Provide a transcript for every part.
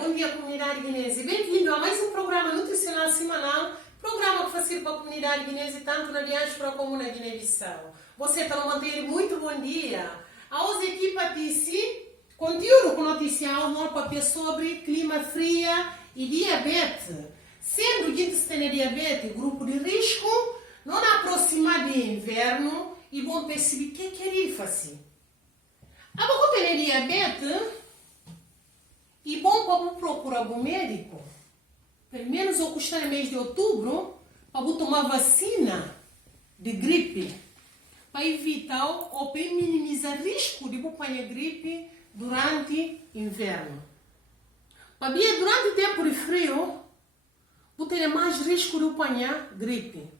bom dia comunidade guinense. Bem-vindo a mais um programa nutricional semanal, programa que faz para a comunidade guinense, tanto na diáspora como na Guiné-Bissau. Você está no manter muito bom dia. A hoje equipa disse, conteúdo com noticial, no papel sobre clima fria e diabetes. Sendo que se tem diabetes, grupo de risco, não aproximar de inverno e vão perceber o que é ênfase. A pouco tem diabetes, e bom para procurar um médico, pelo menos ao custar no mês de outubro, para tomar vacina de gripe, para evitar ou para minimizar o risco de apanhar gripe durante inverno. Para durante o tempo de frio, você tem mais risco de apanhar gripe.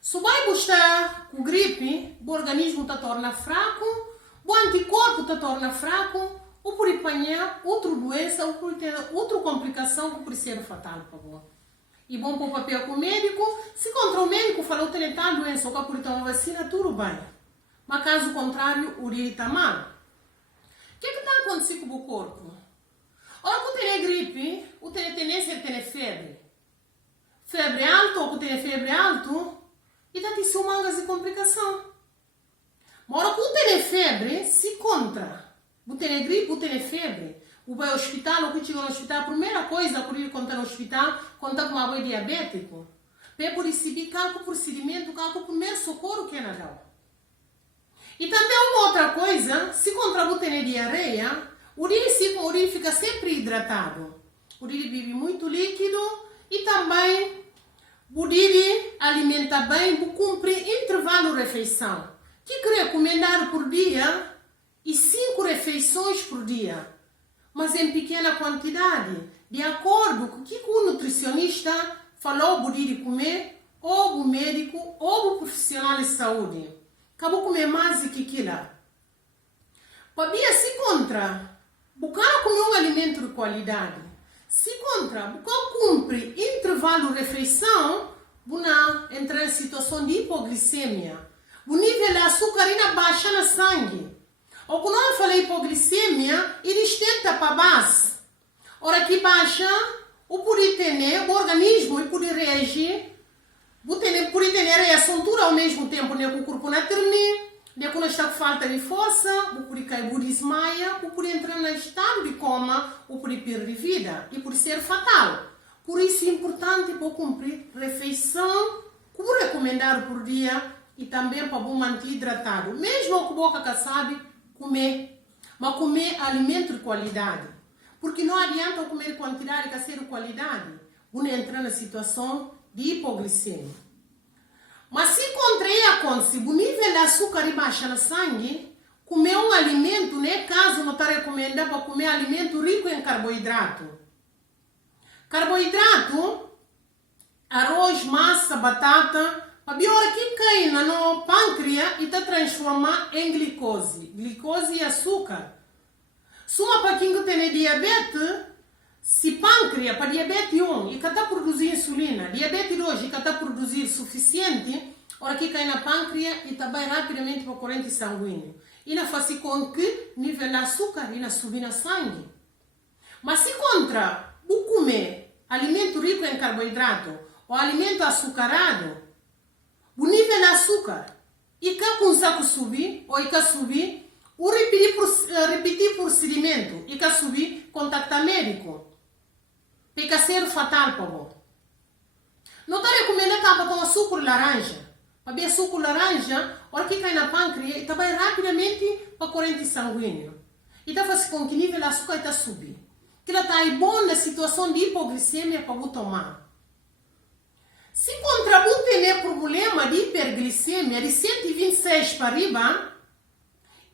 Se vai estar com gripe, o organismo está torna fraco, o anticorpo está torna fraco, ou por apanhar outra doença, ou por ter outra complicação que pode ser fatal para você. E bom para o papel com o médico, se contra o médico falou que tem tal doença ou que por ter uma vacina, tudo bem. Mas caso contrário, o dia está mal. O que está acontecendo com o corpo? Ora, quando tem gripe, o tem tendência a ter febre. Febre alta, ou tem febre alta, e está tendo mangas de complicação. Mas ora, quando tem febre, se contra. Você tem gripe, você tem febre. Você vai ao hospital, ou que chega no hospital, a primeira coisa que ele conta no hospital, conta com uma diabético. Para por receber qualquer procedimento, qualquer primeiro socorro que é nadal. E também uma outra coisa, se contra você tem diarreia, o dia fica sempre hidratado. O dia bebe muito líquido e também o dia alimenta bem, cumpre intervalo de refeição. Que recomendado por dia? E 5 refeições por dia, mas em pequena quantidade, de acordo com o que o nutricionista falou o dia de comer, ou o médico, ou o profissional de saúde. Acabou comer mais do que aquilo. Para se contra, buscar comer um alimento de qualidade. Se contra, buscar cumpre intervalo de refeição, não entrar em situação de hipoglicemia. O nível de açúcar baixa no sangue. Ou quando eu falei hipoglicemia, eles tentam para baixo. Ora que baixa, o pode ter, o organismo pode reagir, pode ter reação toda ao mesmo tempo, né, com o corpo não termina, né, quando está com falta de força, o pode cair, o desmaia, o pode entrar no estado de coma, o pode perder vida, e pode ser fatal. Por isso é importante para cumprir refeição, como recomendado por dia, e também para manter hidratado. Mesmo que a boca sabe, comer, mas comer alimento de qualidade. Porque não adianta comer quantidade que ser de qualidade, você entrar na situação de hipoglicemia. Mas se acontece, o nível de açúcar baixa no sangue, comer um alimento, né, caso não está recomendado para comer alimento rico em carboidrato. Carboidrato, arroz, massa, batata, a hora que cai no pâncreas e está transformado em glicose. Glicose e açúcar. Se uma paquinha tem diabetes, se pâncreas para diabetes 1 e que está produzindo insulina, diabetes 2 e que está produzindo suficiente, a hora que cai na pâncreas e está bem rapidamente para a corrente sanguínea. E não faz com que o nível de açúcar e subir no sangue. Mas se contra o comer alimento rico em carboidrato ou alimento açucarado, o nível de açúcar, e que começar a subir, ou que subir, o repetir procedimento, e que subir, contactar médico. Porque ser fatal para você. Não está recomendado para tomar suco de laranja. Para beber suco de laranja, a hora que cai na pâncreas, está vai rapidamente para a corrente sanguínea. E está fazendo com que o nível de açúcar está subir. Que ela está bom na situação de hipoglicemia para você tomar. Se contra ter problema de hiperglicemia de 126 para arriba,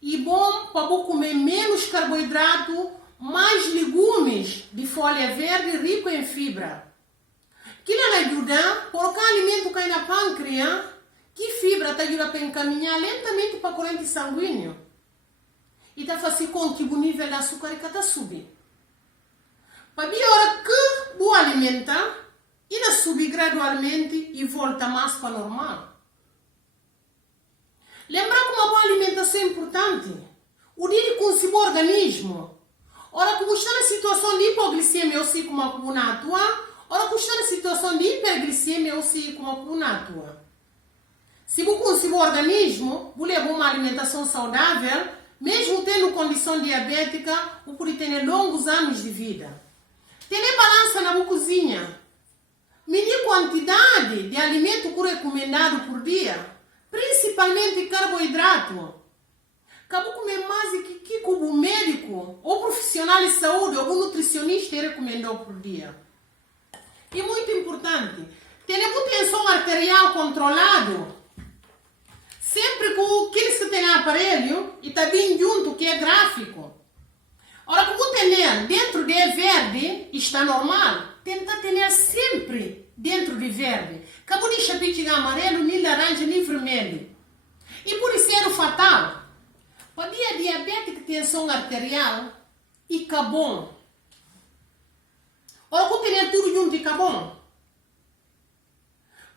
é bom para comer menos carboidrato, mais legumes de folha verde rico em fibra. Que lhe ajuda, porque o alimento cai na pâncreas, que fibra te ajuda para encaminhar lentamente para a corrente sanguínea. E está fazendo com que o nível de açúcar está subindo. Para a hora que o alimenta, e subir gradualmente e volta mais para normal. Lembrar que uma boa alimentação é importante. O dia de consumir o organismo. Ora que está na situação de hipoglicemia ou se como a atua, ora que está na situação de hiperglicemia ou se como a atua. Se você conseguir o organismo, você leva uma alimentação saudável, mesmo tendo condição diabética, você pode ter longos anos de vida. Tem balança na cozinha. Medir quantidade de alimento que é recomendado por dia, principalmente carboidrato. Acabou comer mais do que o médico, ou profissional de saúde, ou o nutricionista recomendou por dia. E muito importante, ter a tensão arterial controlado. Sempre com aqueles que têm aparelho, e está bem junto, que é gráfico. Ora, como ter dentro de verde, está normal. Tenta ter sempre dentro de verde. Acabou de chapitinho amarelo, nem laranja, nem vermelho. E por isso era fatal. Para dia diabético, tensão arterial, e cabom. Ora, como ter tudo junto e cabom.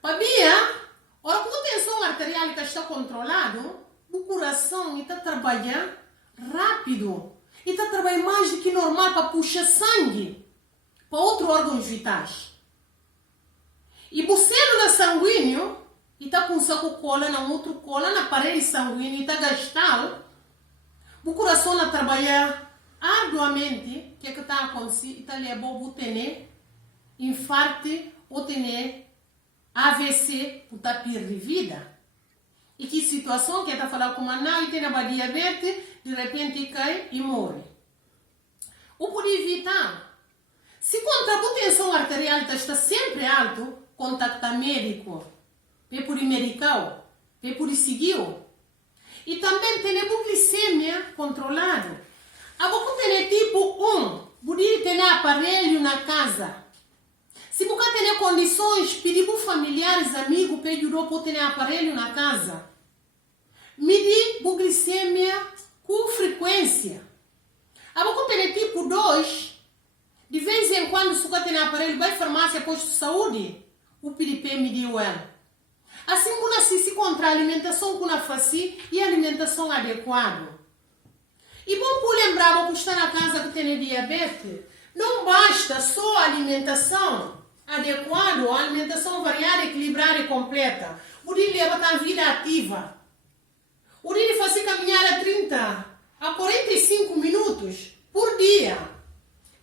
Para dia, ora, como tensão arterial está controlado, o coração está trabalhando rápido. E está trabalhando mais do que normal para puxar sangue para outros órgãos vitais. E o célula sanguíneo está com um saco cola na outro cola na parede sanguínea e está gastando. O coração está trabalhando arduamente. O que está acontecendo? Está levando a ter infarto ou ter AVC por estar perder vida. E que situação que está falando com a Ana e tem a diabetes, de repente cai e morre. O pode evitar. Se a tensão arterial está sempre alto, contacta médico, para medicar, para seguir. E também tem a glicemia controlada. A você tem tipo 1, você tem aparelho na casa. Se você tem condições, pedir para familiares, amigos, para ajudar a ter aparelho na casa. Medir a glicemia com frequência. A você tem tipo 2, de vez em quando, se você tem aparelho, vai à farmácia, posto de saúde, o PDP mediu ela. Assim, quando se contra a alimentação que não faz e a alimentação adequada. E bom por lembrar, que está na casa que tem diabetes, não basta só a alimentação adequada, a alimentação variada, equilibrada e completa. O dia leva a vida ativa. O dia faz caminhar a 30 a 45 minutos por dia.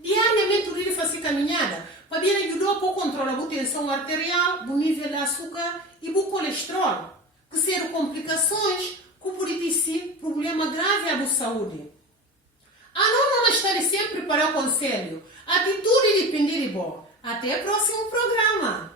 Diariamente o dia faz caminhada. Para ajudar a controlar a tensão arterial, o nível de açúcar e o colesterol, que serão complicações que podem ser problema grave à saúde. A não estar sempre para o conselho. A atitude depende de bom. Até o próximo programa.